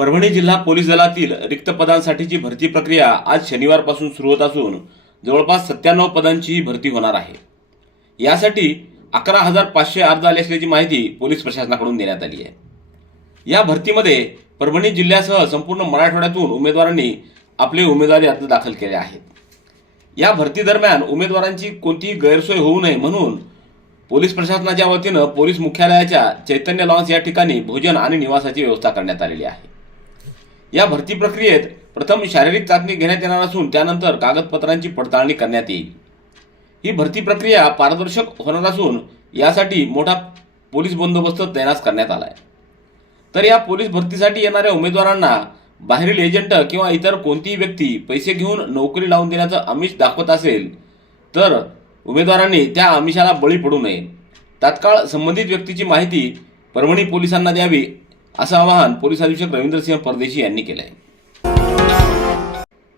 परभणी जिल्हा पोलीस दलातील रिक्त पदांसाठीची भरती प्रक्रिया आज शनिवारपासून सुरू होत असून जवळपास सत्त्याण्णव पदांची ही भरती होणार आहे. यासाठी अकरा हजार पाचशे अर्ज आले असल्याची माहिती पोलीस प्रशासनाकडून देण्यात आली आहे. या भरतीमध्ये परभणी जिल्ह्यासह संपूर्ण मराठवाड्यातून उमेदवारांनी आपले उमेदवारी अर्ज दाखल केले आहेत. या भरती दरम्यान उमेदवारांची कोणतीही गैरसोय होऊ नये म्हणून पोलीस प्रशासनाच्या वतीनं पोलीस मुख्यालयाच्या चैतन्य लॉन्स या ठिकाणी भोजन आणि निवासाची व्यवस्था करण्यात आलेली आहे. या भरती प्रक्रियेत प्रथम शारीरिक चाचणी घेण्यात येणार असून त्यानंतर कागदपत्रांची पडताळणी करण्यात येईल. ही भरती प्रक्रिया पारदर्शक होणार असून यासाठी मोठा पोलीस बंदोबस्त तैनात करण्यात आला आहे तर या पोलीस भरतीसाठी येणाऱ्या उमेदवारांना बाहेरील एजंट किंवा इतर कोणतीही व्यक्ती पैसे घेऊन नोकरी लावून देण्याचं आमिष दाखवत असेल तर उमेदवारांनी त्या आमिषाला बळी पडू नये. तात्काळ संबंधित व्यक्तीची माहिती परभणी पोलिसांना द्यावी असं आवाहन पोलीस अधीक्षक रवींद्रसिंह परदेशी यांनी केलं आहे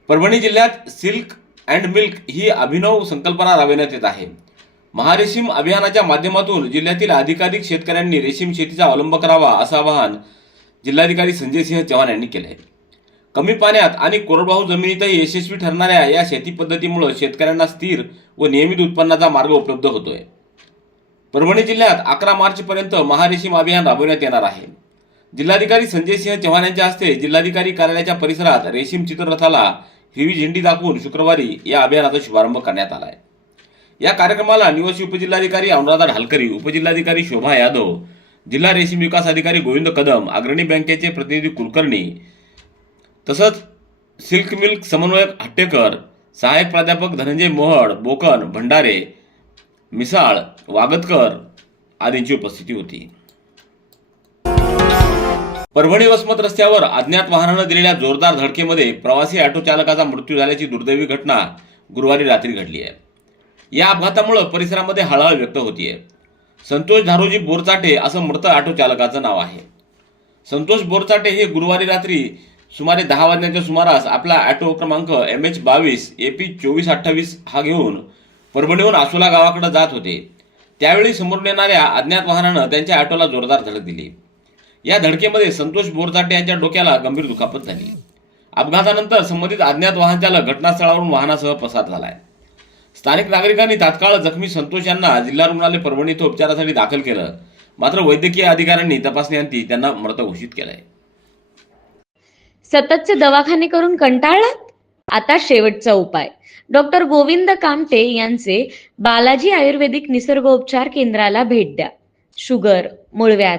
परभणी जिल्ह्यात सिल्क अँड मिल्क ही अभिनव संकल्पना राबविण्यात येत आहे. महारेशीम अभियानाच्या माध्यमातून जिल्ह्यातील अधिकाधिक शेतकऱ्यांनी रेशीम शेतीचा अवलंब करावा असं आवाहन जिल्हाधिकारी संजय सिंह चव्हाण यांनी केलं आहे कमी पाण्यात आणि कोरडवाहू जमिनीतही यशस्वी ठरणाऱ्या या शेती पद्धतीमुळे शेतकऱ्यांना स्थिर व नियमित उत्पन्नाचा मार्ग उपलब्ध होतोय. परभणी जिल्ह्यात अकरा मार्चपर्यंत महारेशीम अभियान राबवण्यात येणार आहे. जिल्हाधिकारी संजय सिंह चव्हाण यांच्या हस्ते जिल्हाधिकारी कार्यालयाच्या परिसरात रेशीम चित्ररथाला हिरवी झेंडी दाखवून शुक्रवारी या अभियानाचा शुभारंभ करण्यात आला आहे या कार्यक्रमाला निवासी उपजिल्हाधिकारी अनुराधा ढालकरी उपजिल्हाधिकारी शोभा यादव जिल्हा रेशीम विकास अधिकारी गोविंद कदम अग्रणी बँकेचे प्रतिनिधी कुलकर्णी तसंच सिल्क मिल्क समन्वयक हट्टेकर सहाय्यक प्राध्यापक धनंजय मोहड बोकन भंडारे मिसाळ वागतकर आदींची उपस्थिती होती. परभणी वसमत रस्त्यावर अज्ञात वाहनानं दिलेल्या जोरदार धडकेमध्ये प्रवासी ऑटो चालकाचा मृत्यू झाल्याची दुर्दैवी घटना गुरुवारी रात्री घडली आहे. या अपघातामुळे परिसरामध्ये हळहळ व्यक्त होतीये. संतोष धारोजी बोरचाटे असं मृत ऑटो चालकाचं नाव आहे. संतोष बोरचाटे हे गुरुवारी रात्री सुमारे दहा वाजण्याच्या सुमारास आपला ऑटो क्रमांक एम एच बावीस ए पी चोवीस अठ्ठावीस हा घेऊन परभणीहून आसोला गावाकडे जात होते. त्यावेळी समोरून येणाऱ्या अज्ञात वाहनानं त्यांच्या ऑटोला जोरदार धडक दिली. या धडकेमध्ये संतोष बोरचाटे यांच्या डोक्याला गंभीर दुखापत झाली. अपघातानंतर संबंधित अज्ञात वाहन चालक घटनास्थळावरून वाहनासह पसार झालाय. स्थानिक नागरिकांनी तात्काळ जखमी संतोष यांना जिल्हा रुग्णालय परभणी इथं उपचारासाठी दाखल केलं. मात्र वैद्यकीय अधिकाऱ्यांनी तपासणीअंती त्यांना मृत घोषित केलंय. सततचे दवाखाने करून कंटाळलात? आता शेवटचा उपाय. डॉक्टर गोविंद कामटे यांचे बालाजी आयुर्वेदिक निसर्गोपचार केंद्राला भेट द्या. शुगर मूळव्याध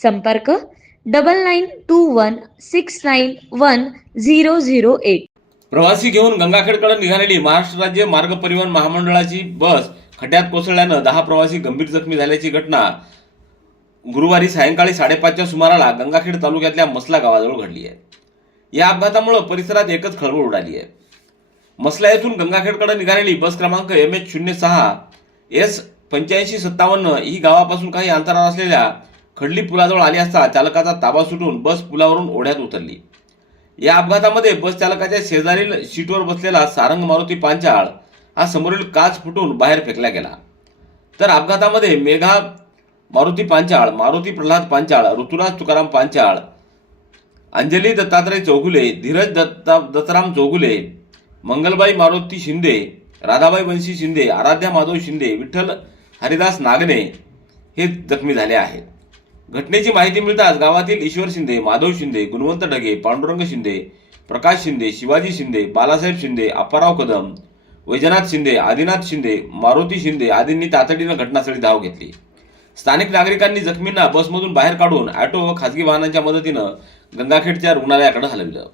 संपर्क double nine two one six nine one zero zero eight. प्रवासी घेऊन गंगाखेडकडे निघालेली महाराष्ट्र राज्य मार्ग परिवहन महामंडळाची बस खड्ड्यात कोसळल्यानं दहा प्रवासी गंभीर जखमी झाल्याची घटना. गुरुवारी सायंकाळी साडेपाचच्या सुमाराला गंगाखेड तालुक्यातल्या मसला गावाजवळ घडली आहे. या अपघातामुळे परिसरात एकच खळबळ उडाली आहे. मसला येथून गंगाखेडकडे निघालेली बस क्रमांक एम एच शून्य सहा एस पंच्याऐंशी सत्तावन्न ही गावापासून काही अंतरावर असलेल्या खडली पुलाजवळ आली असता चालकाचा ताबा सुटून बस पुलावरून ओढ्यात उतरली. या अपघातामध्ये बस चालकाच्या शेजारील सीटवर बसलेला सारंग मारुती पांचाळ हा समोरील काच फुटून बाहेर फेकला गेला. तर अपघातामध्ये मेघा मारुती पांचाळ मारुती प्रल्हाद पांचाळ ऋतुराज तुकाराम पांचाळ अंजली दत्तात्रय चौगुले धीरज दत्ता दत्तराम चौगुले मंगलबाई मारुती शिंदे राधाबाई वंशी शिंदे आराध्या माधव शिंदे विठ्ठल हरिदास नागने हे जखमी झाले आहेत. घटनेची माहिती मिळताच गावातील ईश्वर शिंदे माधव शिंदे गुणवंत ढगे पांडुरंग शिंदे प्रकाश शिंदे शिवाजी शिंदे बालासाहेब शिंदे अप्पाराव कदम वैजनाथ शिंदे आदिनाथ शिंदे मारुती शिंदे आदींनी तातडीनं घटनास्थळी धाव घेतली. स्थानिक नागरिकांनी जखमींना बसमधून बाहेर काढून ऑटो व खासगी वाहनांच्या मदतीनं गंगाखेडच्या रुग्णालयाकडे हलविलं.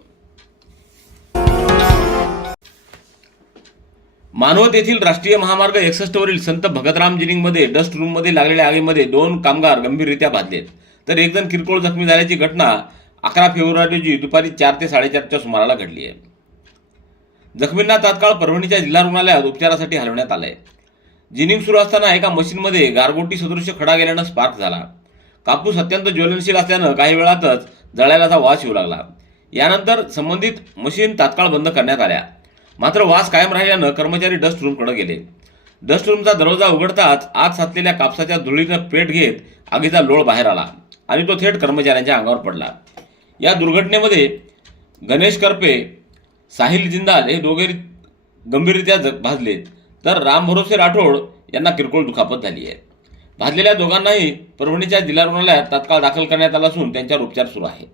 मानवत येथील राष्ट्रीय महामार्ग एकसष्टवरील संत भगतराम जिनिंगमध्ये डस्ट रूममध्ये लागलेल्या आगीमध्ये दोन कामगार गंभीररित्या भाजलेत तर एक जण किरकोळ जखमी झाल्याची घटना अकरा फेब्रुवारी रोजी दुपारी चार ते साडेचारच्या सुमाराला घडली आहे. जखमींना तात्काळ परभणीच्या जिल्हा रुग्णालयात उपचारासाठी हलवण्यात आलंय. जिनिंग सुरू असताना एका मशीनमध्ये गारगोटी सदृश्य खडा गेल्यानं स्पार्क झाला. कापूस अत्यंत ज्वलनशील असल्यानं काही वेळातच जळायलाचा वास येऊ लागला. यानंतर संबंधित मशीन तात्काळ बंद करण्यात आल्या. मात्र वास कायम राहिल्यानं कर्मचारी डस्ट रूमकडे गेले. डस्ट रूमचा दरवाजा उघडताच आत साचलेल्या कापसाच्या धुळीनं पेट घेत आगीचा लोळ बाहेर आला आणि तो थेट कर्मचाऱ्यांच्या अंगावर पडला. या दुर्घटनेमध्ये गणेश करपे साहिल जिंदाल हे दोघे गंभीररित्या जग भाजलेत तर राम भरोसे राठोड यांना किरकोळ दुखापत झाली आहे. भाजलेल्या दोघांनाही परभणीच्या जिल्हा रुग्णालयात तात्काळ दाखल करण्यात आलं असून त्यांच्यावर उपचार सुरू आहेत.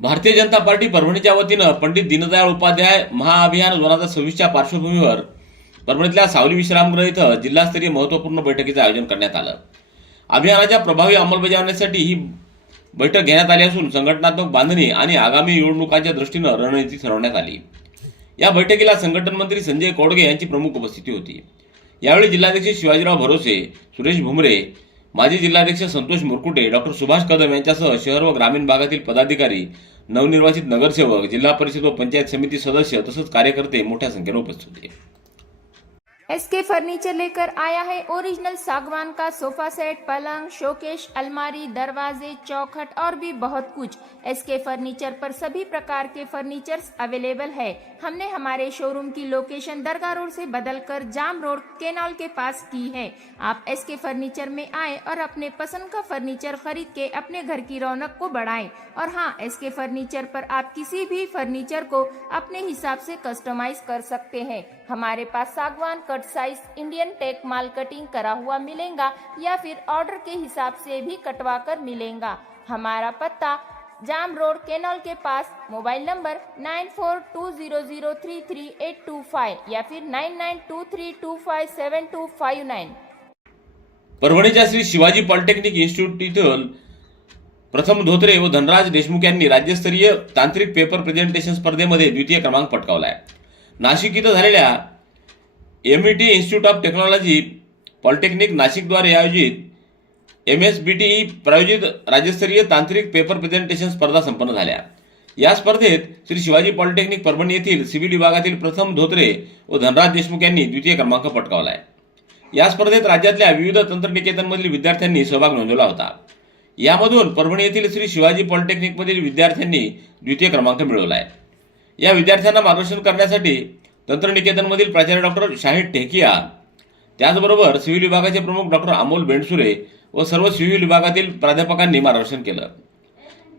भारतीय जनता पार्टी परभणीच्या वतीनं पंडित दीनदयाळ उपाध्याय महाअभियान दोन हजार सव्वीसच्या पार्श्वभूमीवर परभणीतल्या सावली विश्रामगृह इथं जिल्हास्तरीय महत्त्वपूर्ण बैठकीचं आयोजन करण्यात आलं. अभियानाच्या प्रभावी अंमलबजावणीसाठी ही बैठक घेण्यात आली असून संघटनात्मक बांधणी आणि आगामी निवडणुकांच्या दृष्टीनं रणनीती ठरवण्यात आली. या बैठकीला संघटन मंत्री संजय कोडगे यांची प्रमुख उपस्थिती होती. यावेळी जिल्हाध्यक्ष शिवाजीराव भरोसे सुरेश भुमरे माजी जिल्हाध्यक्ष संतोष मुरकुटे डॉक्टर सुभाष कदम यांच्यासह शहर व ग्रामीण भागातील पदाधिकारी नवनिर्वाचित नगरसेवक जिल्हा परिषद व पंचायत समिती सदस्य तसंच कार्यकर्ते मोठ्या संख्येने उपस्थित होते. एसके फर्नीचर लेकर आया है ओरिजिनल सागवान का सोफा सेट पलंग शोकेश अलमारी, दरवाजे, चौखट और भी बहुत कुछ। एसके फर्नीचर पर सभी प्रकार के फर्नीचर्स अवेलेबल है। हमने हमारे शोरूम की लोकेशन दरगाह रोड से बदलकर जाम रोड, केनाल के पास की है। आप एसके फर्नीचर में आए और अपने पसंद का फर्नीचर खरीद के अपने घर की रौनक को बढ़ाएँ। और हाँ एसके फर्नीचर पर आप किसी भी फर्नीचर को अपने हिसाब से कस्टमाइज कर सकते हैं। हमारे पास सागवान, कट साइज़, इंडियन टेक माल कटिंग करा हुआ मिलेगा या फिर ऑर्डर के हिसाब से भी कटवा कर मिलेगा। हमारा पत्ता जाम रोड केनॉल के pass, mobile number nine four two zero zero three three eight two five या फिर nine nine two three two five seven two five nine. परभणीच्या श्री शिवाजी पॉलिटेक्निक इन्स्टिट्यूट प्रथम धोत्रे व धनराज देशमुख यांनी राज्यस्तरीय तांत्रिक पेपर प्रेझेंटेशन स्पर्धेमध्ये द्वितीय क्रमांक पटकावला आहे. नाशिक इथं झालेल्या M E T institute of technology polytechnic नाशिकद्वारे आयोजित M S B T E प्रायोजित राज्यस्तरीय तांत्रिक पेपर प्रेझेंटेशन स्पर्धा संपन्न झाल्या. या स्पर्धेत श्री शिवाजी पॉलिटेक्निक परभणी येथील सिव्हिल विभागातील प्रथम धोत्रे व धनराज देशमुख यांनी द्वितीय क्रमांक पटकावला आहे या स्पर्धेत राज्यातल्या विविध तंत्रनिकेतनमधील विद्यार्थ्यांनी सहभाग नोंदवला होता. यामधून परभणी येथील श्री शिवाजी पॉलिटेक्निकमधील विद्यार्थ्यांनी द्वितीय क्रमांक मिळवला आहे या विद्यार्थ्यांना मार्गदर्शन करण्यासाठी तंत्रनिकेतनमधील प्राचार्य डॉक्टर शाहिद टेकिया त्याचबरोबर सिव्हिल विभागाचे प्रमुख डॉक्टर अमोल बेंडसुरे व सर्व सिव्हिल विभागातील प्राध्यापकांनी मार्गदर्शन केलं.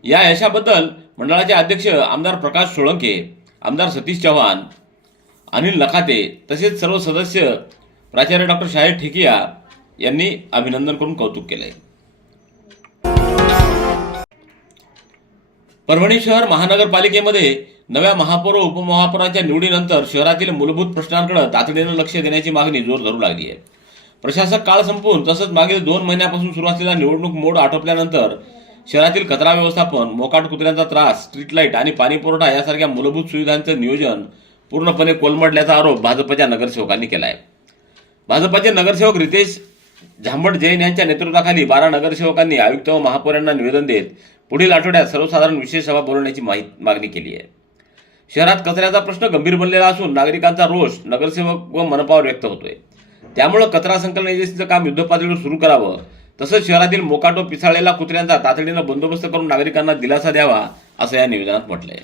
या यशाबद्दल मंडळाचे अध्यक्ष आमदार प्रकाश सोळंके आमदार सतीश चव्हाण अनिल लखाते तसेच सर्व सदस्य प्राचार्य डॉक्टर शाहिद ठेकिया यांनी अभिनंदन करून कौतुक केलंय. परभणी शहर महानगरपालिकेमध्ये नव्या महापौर व उपमहापौराच्या निवडीनंतर शहरातील मूलभूत प्रश्नांकडे तातडीनं लक्ष देण्याची मागणी जोर धरू लागली आहे. प्रशासक काळ संपून तसंच मागील दोन महिन्यापासून सुरू असलेला निवडणूक मोड आटोपल्यानंतर शहरातील कचरा व्यवस्थापन मोकाट कुत्र्यांचा त्रास स्ट्रीट लाइट आणि पाणीपुरवठा यासारख्या मूलभूत सुविधांचं नियोजन पूर्णपणे कोलमडल्याचा आरोप भाजपच्या नगरसेवकांनी केला आहे भाजपाचे नगरसेवक रितेश झांबड जैन यांच्या नेतृत्वाखाली बारा नगरसेवकांनी आयुक्त व महापौरांना निवेदन देत पुढील आठवड्यात सर्वसाधारण विशेष सभा बोलवण्याची मागणी केली आहे. शहरात कचऱ्याचा प्रश्न गंभीर बनलेला असून नागरिकांचा रोष नगरसेवक व मनपावर व्यक्त होतोय. त्यामुळं कचरा संकलन एजन्सीचं काम युद्धपातळीवर सुरू करावं. तसंच शहरातील मोकाटो पिसाळलेला कुत्र्यांचा तातडीनं बंदोबस्त करून नागरिकांना दिलासा द्यावा असं या निवेदनात म्हटलंय.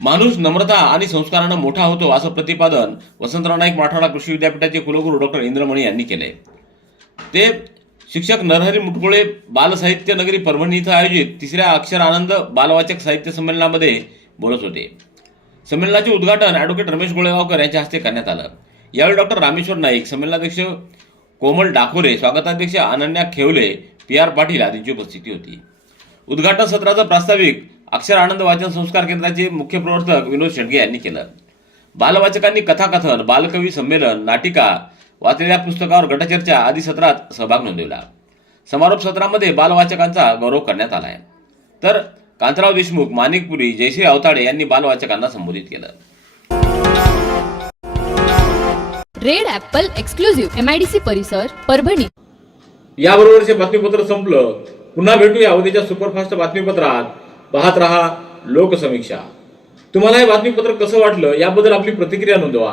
माणूस नम्रता आणि संस्कारानं मोठा होतो असं प्रतिपादन वसंतराव नाईक मराठवाडा कृषी विद्यापीठाचे कुलगुरू डॉक्टर इंद्रमणी यांनी केले ते शिक्षक नरहरी मुटकुळे बालसाहित्य नगरी परभणी इथं आयोजित तिसऱ्या अक्षर आनंद बालवाचक साहित्य संमेलनामध्ये बोलत होते. संमेलनाचे उद्घाटन ॲडव्होकेट रमेश गोळेगावकर यांच्या हस्ते करण्यात आलं. यावेळी डॉक्टर रामेश्वर नाईक संमेलनाध्यक्ष कोमल डाकोरे स्वागताध्यक्ष अनन्या खेवले पी आर पाटील आदींची उपस्थिती होती. उद्घाटन सत्राचं प्रास्ताविक अक्षर आनंद वाचन संस्कार केंद्राचे मुख्य प्रवर्तक विनोद शेडगे यांनी केलं. बालवाचकांनी कथाकथन बालकवी संमेलन नाटिका वाचलेल्या पुस्तकावर गटचर्चा आदी सत्रात सहभाग नोंदवला. समारोप सत्रामध्ये बालवाचकांचा गौरव करण्यात आला आहे तर कांतराव देशमुख माणिकपुरी जयश्री अवताडे यांनी बालवाचकांना संबोधित केलं. Red apple exclusive M I D C परिसर परभणी. याबरोबरचे बातमीपत्र संपलं. पुन्हा भेटूया उद्याच्या सुपरफास्ट बातमीपत्रात. पाहत रहा लोकसमीक्षा. तुम्हाला हे बातमीपत्र कसं वाटलं याबद्दल आपली प्रतिक्रिया नोंदवा.